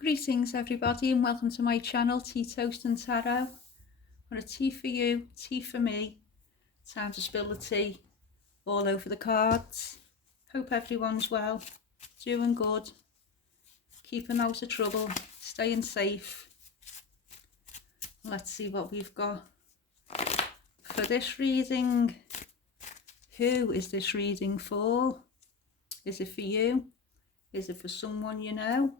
Greetings everybody and welcome to my channel Tea Toast and Tarot. On a tea for you, tea for me. Time to spill the tea all over the cards. Hope everyone's well, doing good, keeping out of trouble, staying safe. Let's see what we've got for this reading. Who is this reading for? Is it for you? Is it for someone you know?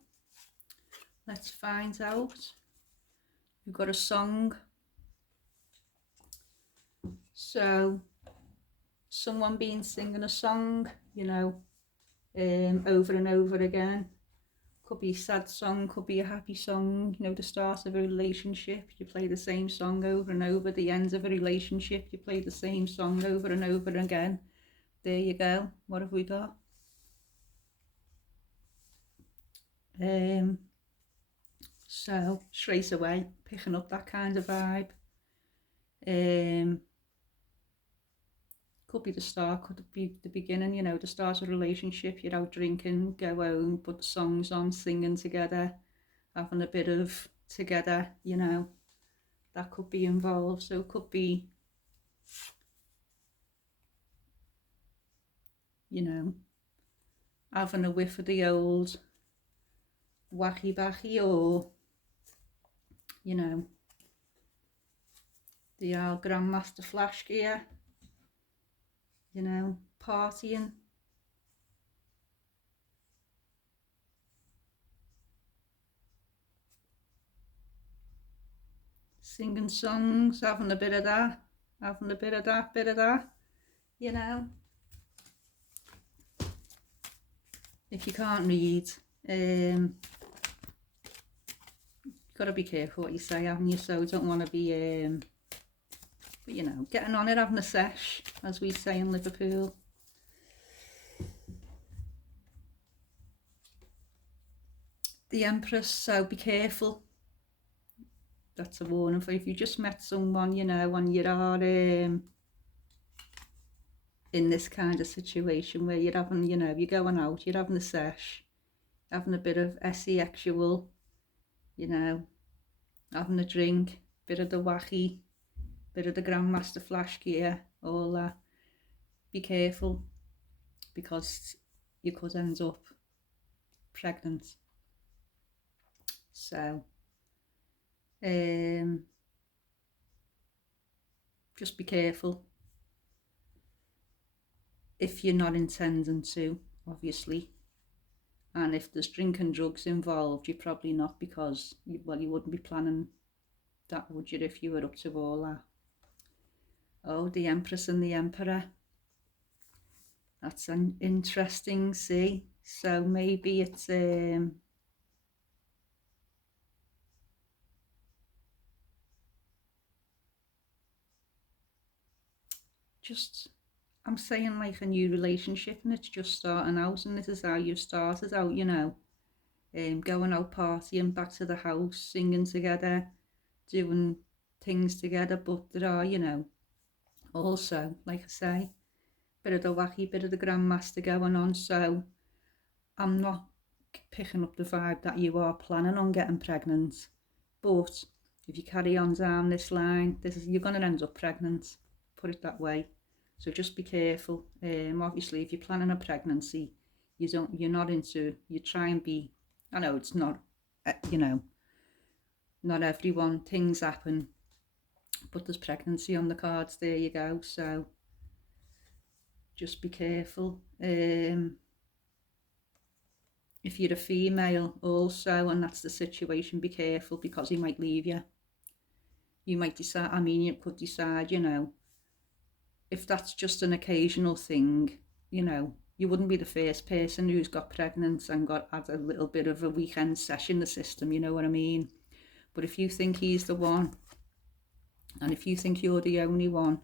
Let's find out. We've got a song. So someone been singing a song, you know, over and over again. Could be a sad song, could be a happy song, you know, the start of a relationship, you play the same song over and over. The end of a relationship, you play the same song over and over again. There you go. What have we got? So straight away, picking up that kind of vibe. Could be the start, could be the beginning, you know, the start of a relationship. You're out drinking, go home, put the songs on, singing together, having a bit of together, you know, that could be involved. So it could be, you know, having a whiff of the old wacky backy, or, you know, the old Grandmaster flash gear, you know, partying. Singing songs, having a bit of that, having a bit of that, you know. If you can't read, got to be careful what you say, haven't you? So don't want to be, but you know, getting on it, having a sesh, as we say in Liverpool. The Empress, so be careful. That's a warning for if you just met someone, you know, and you are in this kind of situation where you're having, you know, you're going out, you're having a sesh, having a bit of sexual, you know, having a drink, bit of the wacky, bit of the Grandmaster flash gear, all that. Be careful, because you could end up pregnant. So just be careful if you're not intending to, obviously. And if there's drink and drugs involved, you're probably not, because you wouldn't be planning that, would you, if you were up to all that? Oh, the Empress and the Emperor. That's an interesting, see. So maybe it's just, I'm saying like a new relationship, and it's just starting out, and this is how you've started out, you know, going out partying, back to the house, singing together, doing things together. But there are, you know, also, like I say, bit of the wacky, bit of the Grandmaster going on. So I'm not picking up the vibe that you are planning on getting pregnant, but if you carry on down this line, you're going to end up pregnant, put it that way. So just be careful. Obviously, if you're planning a pregnancy, you try and be, I know it's not, you know, not everyone, things happen, but there's pregnancy on the cards, there you go. So just be careful. If you're a female also, and that's the situation, be careful, because he might leave you. You might decide, I mean, you could decide, you know, if that's just an occasional thing, you know, you wouldn't be the first person who's got pregnant and had a little bit of a weekend sesh in the system, you know what I mean? But if you think he's the one, and if you think you're the only one,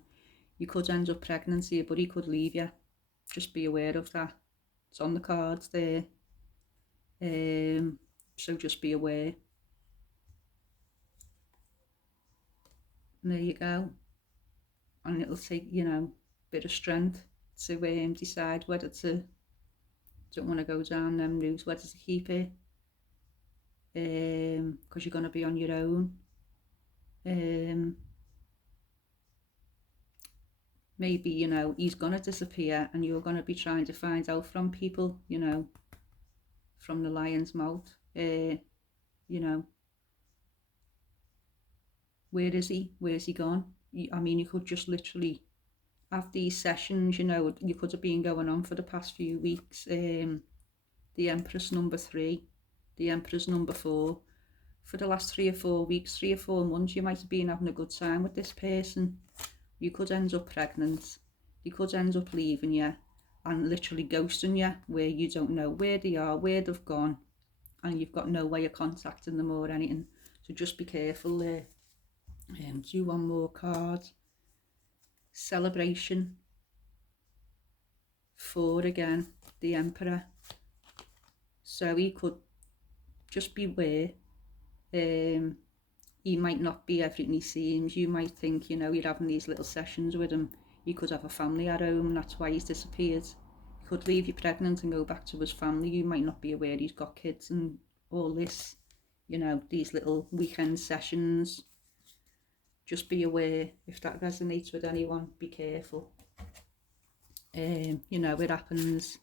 you could end up pregnant here, but he could leave you. Just be aware of that. It's on the cards there. So just be aware. And there you go. And it'll take, you know, a bit of strength to decide whether to, don't want to go down them routes, whether to keep it because you're going to be on your own. Maybe, you know, he's going to disappear and you're going to be trying to find out from people, you know, from the lion's mouth, you know, where is he? Where's he gone? I mean, you could just literally have these sessions, you know, you could have been going on for the past few weeks. The Empress number 3, the Empress number 4. For the last 3 or 4 weeks, 3 or 4 months, you might have been having a good time with this person. You could end up pregnant. You could end up leaving you and literally ghosting you, where you don't know where they are, where they've gone, and you've got no way of contacting them or anything. So just be careful there. Do one more card. Celebration. 4 again, the Emperor. So he could just beware. He might not be everything he seems. You might think, you know, you're having these little sessions with him. He could have a family at home, that's why he's disappeared. He could leave you pregnant and go back to his family. You might not be aware he's got kids and all this, you know, these little weekend sessions. Just be aware. If that resonates with anyone, be careful. You know, it happens.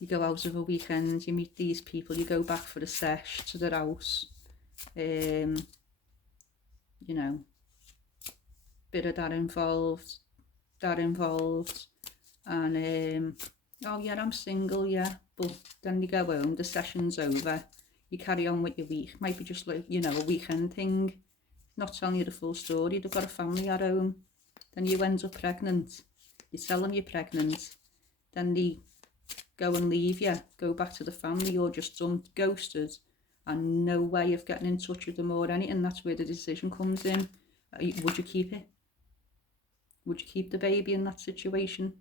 You go out of a weekend, you meet these people, you go back for a sesh to their house. You know, bit of that involved, and oh yeah, I'm single, yeah, but then you go home, the session's over, you carry on with your week. Might be just like, you know, a weekend thing, not telling you the full story. They've got a family at home, then you end up pregnant, you tell them you're pregnant, then they go and leave you, go back to the family, you're just dumped, ghosted, and no way of getting in touch with them or anything. That's where the decision comes in. Would you keep it? Would you keep the baby in that situation?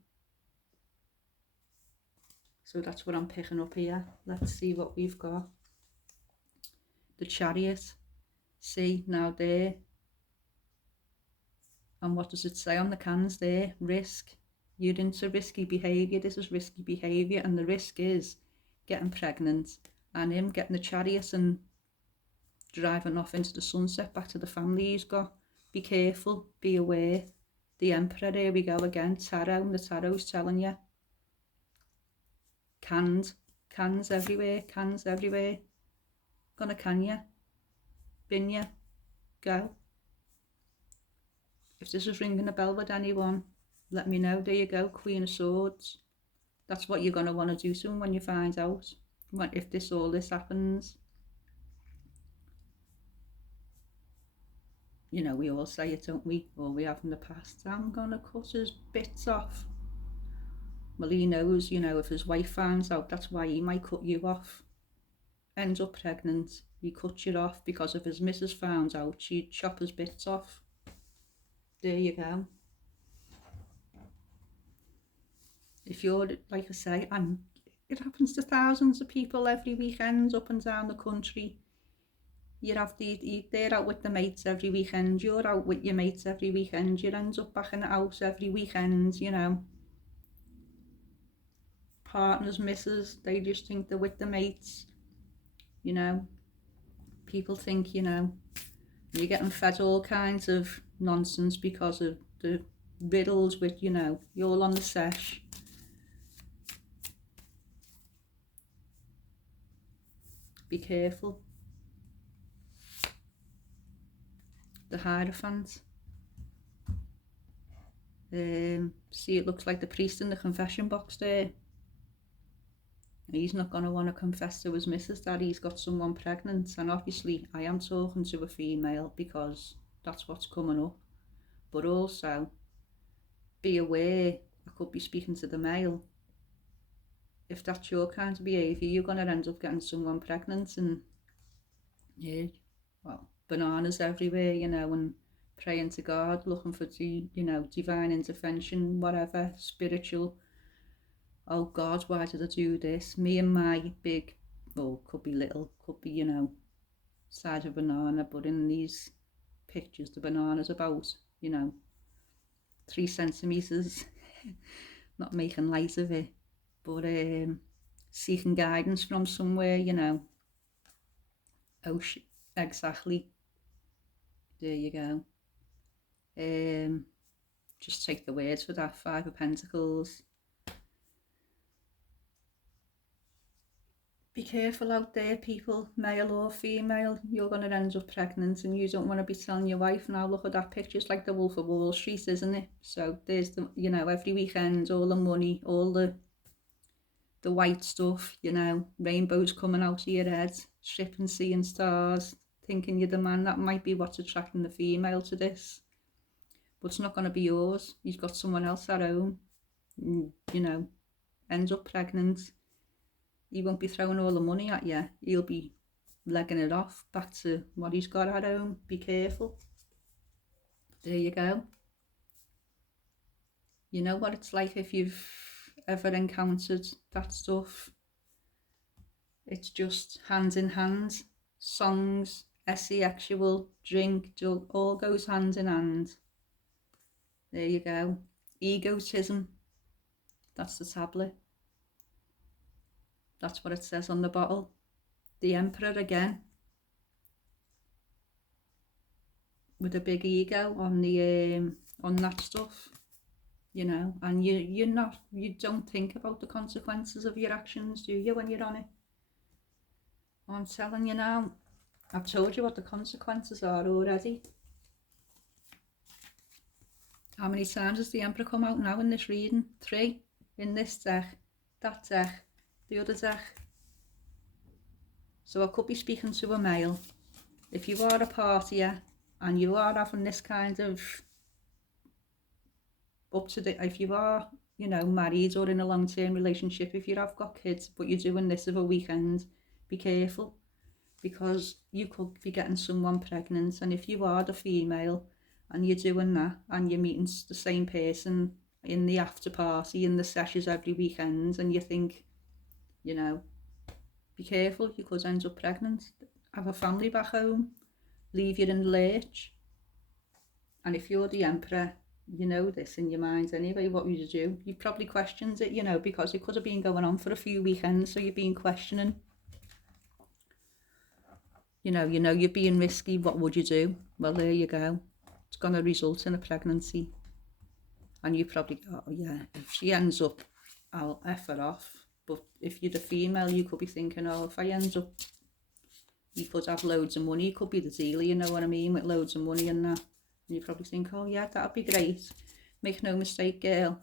So that's what I'm picking up here. Let's see what we've got. The Chariot. See, now there. And what does it say on the cans there? Risk. You're into risky behaviour. This is risky behaviour, and the risk is getting pregnant and him getting the chariot and driving off into the sunset back to the family he's got. Be careful, be aware. The Emperor, here we go again. Tarot, and the tarot's telling you. Cans everywhere, cans everywhere. Gonna can you, bin you, go. If this is ringing a bell with anyone, let me know. There you go, Queen of Swords. That's what you're gonna want to do soon when you find out. If all this happens. You know, we all say it, don't we? Or we have in the past. I'm gonna cut his bits off. Well, he knows, you know, if his wife finds out, that's why he might cut you off. Ends up pregnant, he cuts you off because if his missus found out, she'd chop his bits off. There you go. If you're, like I say, and it happens to thousands of people every weekend up and down the country. You have they're out with the mates every weekend, you're out with your mates every weekend, you end up back in the house every weekend, you know. Partners, misses, they just think they're with the mates, you know. People think, you know, you're getting fed all kinds of nonsense because of the riddles with, you know, you're all on the sesh. Be careful. The Hierophant. See, it looks like the priest in the confession box there. He's not going to want to confess to his missus that he's got someone pregnant, and obviously I am talking to a female because that's what's coming up, but also be aware I could be speaking to the male. If that's your kind of behaviour, you're going to end up getting someone pregnant, and yeah, well, bananas everywhere, you know, and praying to God, looking for you know, divine intervention, whatever, spiritual. Oh God, why did I do this? Me and my big, well, could be little, could be, you know, size of a banana, but in these pictures, the banana's about, you know, 3 centimetres. Not making light of it, but seeking guidance from somewhere, you know. Oh, exactly. There you go. Just take the words for that. 5 of Pentacles. Be careful out there, people, male or female. You're going to end up pregnant and you don't want to be telling your wife, now look at that picture. It's like the Wolf of Wall Street, isn't it? So there's the, every weekend, all the money, all the white stuff, rainbows coming out of your head, stripping, seeing stars, thinking you're the man. That might be what's attracting the female to this. But it's not going to be yours. You've got someone else at home, ends up pregnant. He won't be throwing all the money at you. He'll be legging it off back to what he's got at home. Be careful. There you go. You know what it's like if you've ever encountered that stuff. It's just hand in hand. Songs, sexual, drink, all goes hand in hand. There you go. Egotism. That's the tablet. That's what it says on the bottle. The Emperor again. With a big ego on the on that stuff. And you don't think about the consequences of your actions, do you, when you're on it? I'm telling you now, I've told you what the consequences are already. How many times has the Emperor come out now in this reading? 3. In this deck, that deck, the other deck. So I could be speaking to a male. If you are a partier and you are having this kind of if you are, married or in a long-term relationship, if you have got kids, but you're doing this of a weekend, be careful, because you could be getting someone pregnant. And if you are the female and you're doing that and you're meeting the same person in the after party, in the sessions every weekend, and you think, be careful, you could end up pregnant, have a family back home, leave you in the lurch. And if you're the Emperor, you know this in your mind anyway, what would you do? You probably questioned it, because it could have been going on for a few weekends, so you've been questioning. You're being risky, what would you do? Well, there you go. It's going to result in a pregnancy. And you probably go, oh yeah, if she ends up, I'll F her off. But if you're the female, you could be thinking, oh, if I end up, you could have loads of money. It could be the dealer, you know what I mean, with loads of money and that. And you probably think, oh yeah, that'd be great. Make no mistake, girl.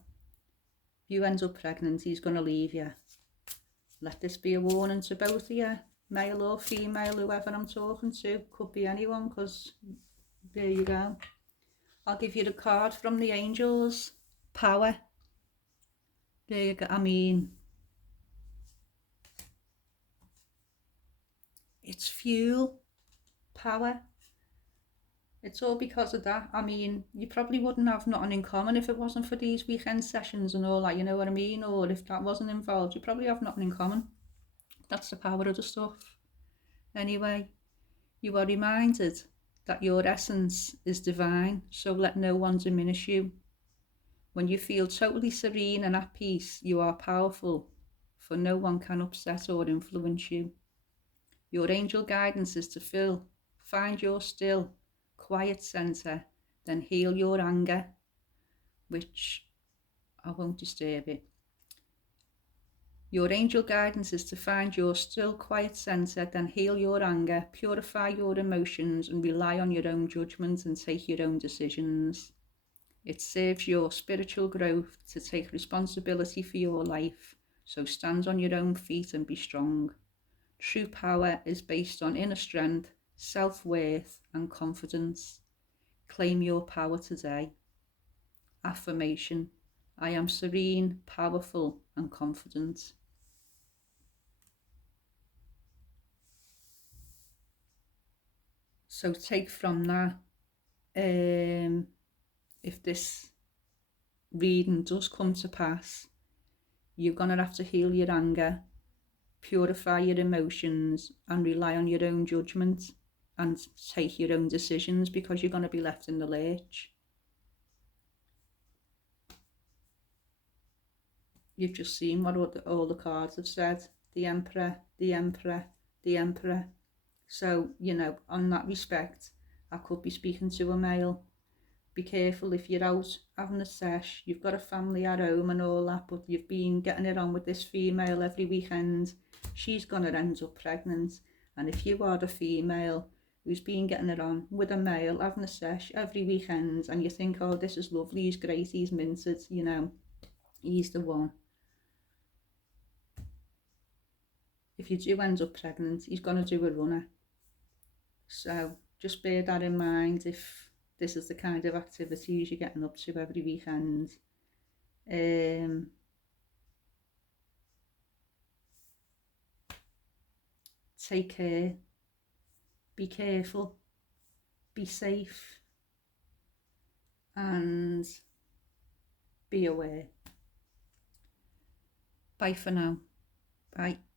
If you end up pregnant, he's going to leave you. Let this be a warning to both of you, male or female, whoever I'm talking to. Could be anyone, because there you go. I'll give you the card from the angels. Power. There you go. I mean, it's fuel. Power. It's all because of that. I mean, you probably wouldn't have nothing in common if it wasn't for these weekend sessions and all that, you know what I mean? Or if that wasn't involved, you probably have nothing in common. That's the power of the stuff. Anyway, you are reminded that your essence is divine, so let no one diminish you. When you feel totally serene and at peace, you are powerful, for no one can upset or influence you. Your angel guidance is to find your still, quiet center, then heal your anger, which I won't disturb it. Your angel guidance is to find your still, quiet center, then heal your anger, purify your emotions, and rely on your own judgment and take your own decisions. It serves your spiritual growth to take responsibility for your life, so stand on your own feet and be strong. True power is based on inner strength, self-worth, and confidence. Claim your power today. Affirmation: I am serene, powerful, and confident. So take from that, if this reading does come to pass, you're going to have to heal your anger, purify your emotions, and rely on your own judgment and take your own decisions, because you're going to be left in the lurch. You've just seen what all the cards have said. The Emperor, the Emperor, the Emperor. So, you know, on that respect, I could be speaking to a male. Be careful if you're out having a sesh, you've got a family at home and all that, but you've been getting it on with this female every weekend, she's gonna end up pregnant. And if you are the female who's been getting it on with a male, having a sesh every weekend, and you think, oh, this is lovely, he's great, he's minted, you know, he's the one. If you do end up pregnant, he's gonna do a runner. So just bear that in mind if this is the kind of activities you're getting up to every weekend. Take care, be careful, be safe, and be aware. Bye for now. Bye.